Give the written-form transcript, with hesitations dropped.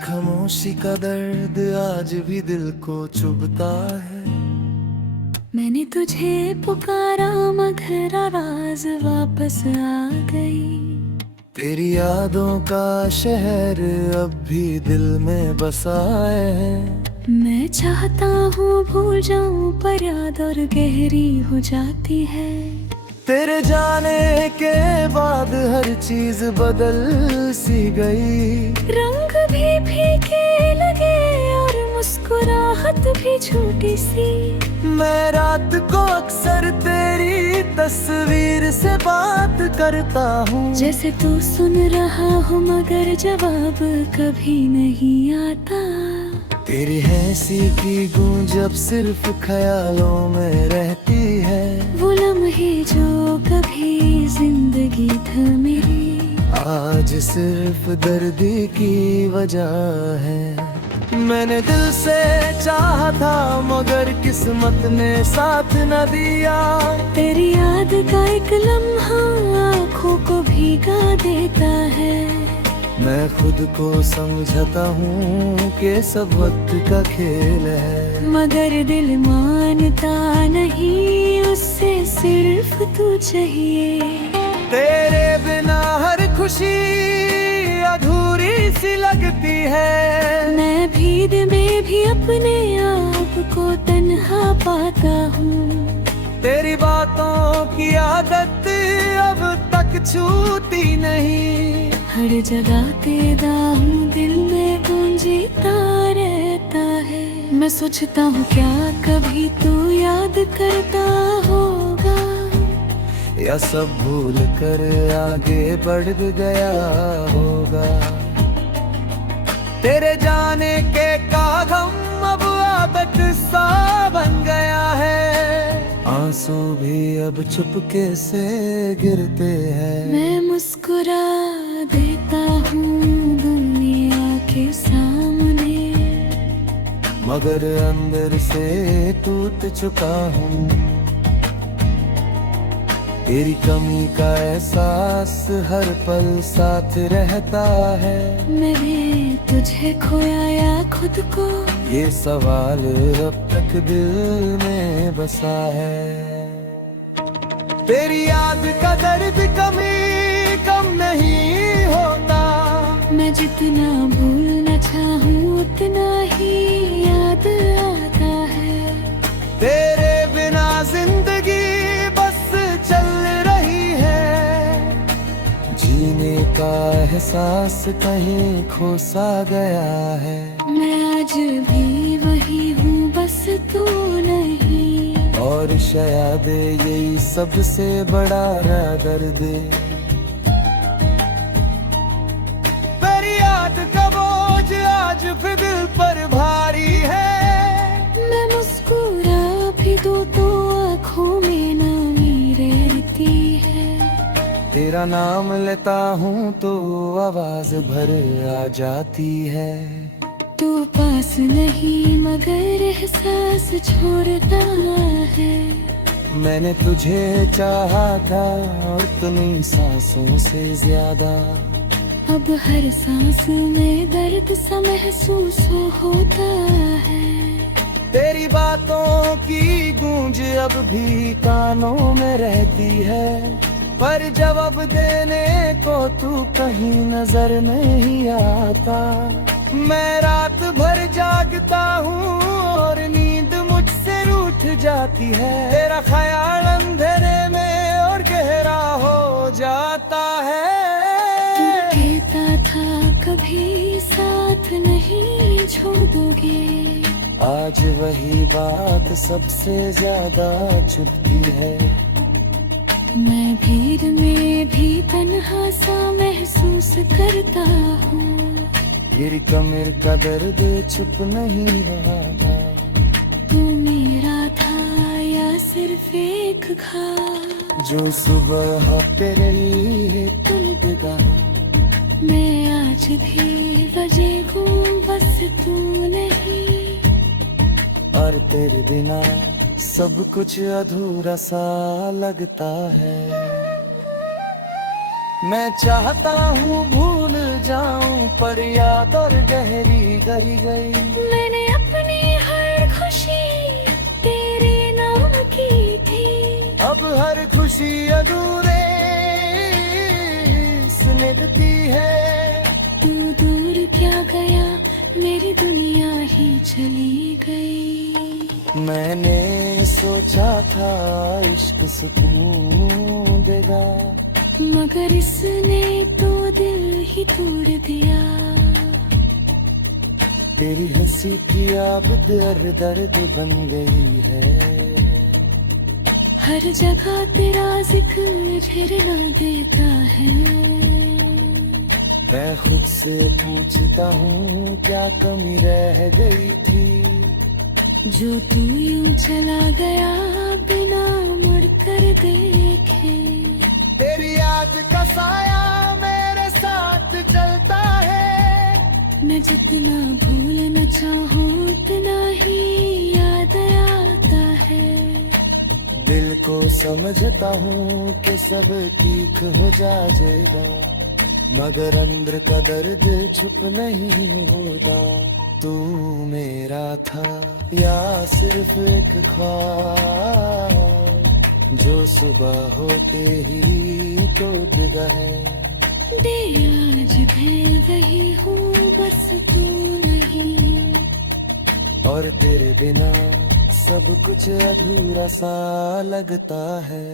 खामोशी का दर्द आज भी दिल को चुभता है। मैंने तुझे पुकारा मगर आवाज वापस आ गई। तेरी यादों का शहर अब भी दिल में बसा है। मैं चाहता हूँ भूल जाऊं पर याद और गहरी हो जाती है। तेरे जाने के बाद हर चीज बदल सी गई। रंग भी फीके लगे और मुस्कुराहट भी छोटी सी। मैं रात को अक्सर तेरी तस्वीर से बात करता हूँ। जैसे तू सुन रहा हो मगर जवाब कभी नहीं आता। तेरी हंसी की गूंज अब सिर्फ ख्यालों में रहती है। वो लम्हे जो कभी जिंदगी था मेरी, आज सिर्फ दर्द की वजह है। मैंने दिल से चाहा था मगर किस्मत ने साथ न दिया। तेरी याद का एक लम्हा आँखों को भीगा देता है। मैं खुद को समझता हूँ कि सब वक्त का खेल है। मगर दिल मानता नहीं, उससे सिर्फ तू चाहिए। तेरे बिना हर खुशी अधूरी सी लगती है। मैं भीड़ में भी अपने आप को तन्हा पाता हूँ। तेरी बातों की आदत अब तक छूती नहीं। हर जगह तेरा हूँ, दिल में गूंजता रहता है। मैं सोचता हूँ क्या कभी तू याद करता होगा, या सब भूल कर आगे बढ़ गया होगा। तेरे जाने के का गम अब आदत सा बन गया है। आंसू भी अब चुपके से गिरते हैं। मैं मुस्कुरा देता हूँ दुनिया के सामने, मगर अंदर से टूट चुका हूँ। तेरी कमी का एहसास हर पल साथ रहता है। मैंने तुझे खोया या खुद को, ये सवाल अब तक दिल में बसा है। तेरी याद का दर्द कभी कम नहीं होता। मैं जितना भूलना चाहूँ उतना ही याद आता है। तेरे बिना जिंदगी बस चल रही है। जीने का एहसास कहीं खो सा गया है। मैं आज भी वही हूँ, बस तू नहीं। और शायद यही सबसे बड़ा दर्द। तेरी याद का बोझ आज भी दिल पर भारी है। मैं मुस्कुरा भी दूँ तो आँखों में नमी रहती है। तेरा नाम लेता हूँ तो आवाज भर आ जाती है। तू पास नहीं मगर एहसास छोड़ता है। मैंने तुझे चाहा था और इतनी सांसों से ज्यादा। अब हर सांस में दर्द सा महसूस होता है। तेरी बातों की गूंज अब भी कानों में रहती है। पर जवाब देने को तू कहीं नजर नहीं आता। मैं रात भर जागता हूँ और नींद मुझसे रूठ जाती है। तेरा ख्याल अंधेरे में और गहरा हो जाता है। तू कहता था कभी साथ नहीं छोड़ोगे, आज वही बात सबसे ज्यादा चुभती है। मैं भीड़ में भी तन्हा सा महसूस करता हूँ। गिर कमर का दर्द चुप नहीं रहा था। तू मेरा था या सिर्फ एक घाव, जो सुबह तेरे लिए तुलगा। मैं आज भी वजह हूँ, बस तू नहीं। और तेरे बिना सब कुछ अधूरा सा लगता है। मैं चाहता हूँ भूल जाऊं पर याद और गहरी गहरी गई। मैंने अपनी हर खुशी तेरे नाम की थी। अब हर खुशी अधूरे स्निग्धती है। तू दूर क्या गया, मेरी दुनिया ही चली गई। मैंने सोचा था इश्क सुकून देगा, मगर इसने तो दिल ही तोड़ दिया। तेरी हंसी की अब दर्द बन गई है। हर जगह तेरा जिक्र ठहरना देता है। मैं खुद से पूछता हूँ क्या कमी रह गई थी, जो तू यूं चला गया बिना मुड़कर देखे। तेरी याद का साया मेरे साथ चलता है। मैं जितना भूलना चाहूँ उतना ही याद आता है। दिल को समझता हूँ कि सब ठीक हो जाएगा, मगर अंदर का दर्द छुप नहीं होता। तू मेरा था या सिर्फ एक ख्वाब, जो सुबह होते ही टूट गए। दे आज भी वही हूँ, बस तू नहीं। और तेरे बिना सब कुछ अधूरा सा लगता है।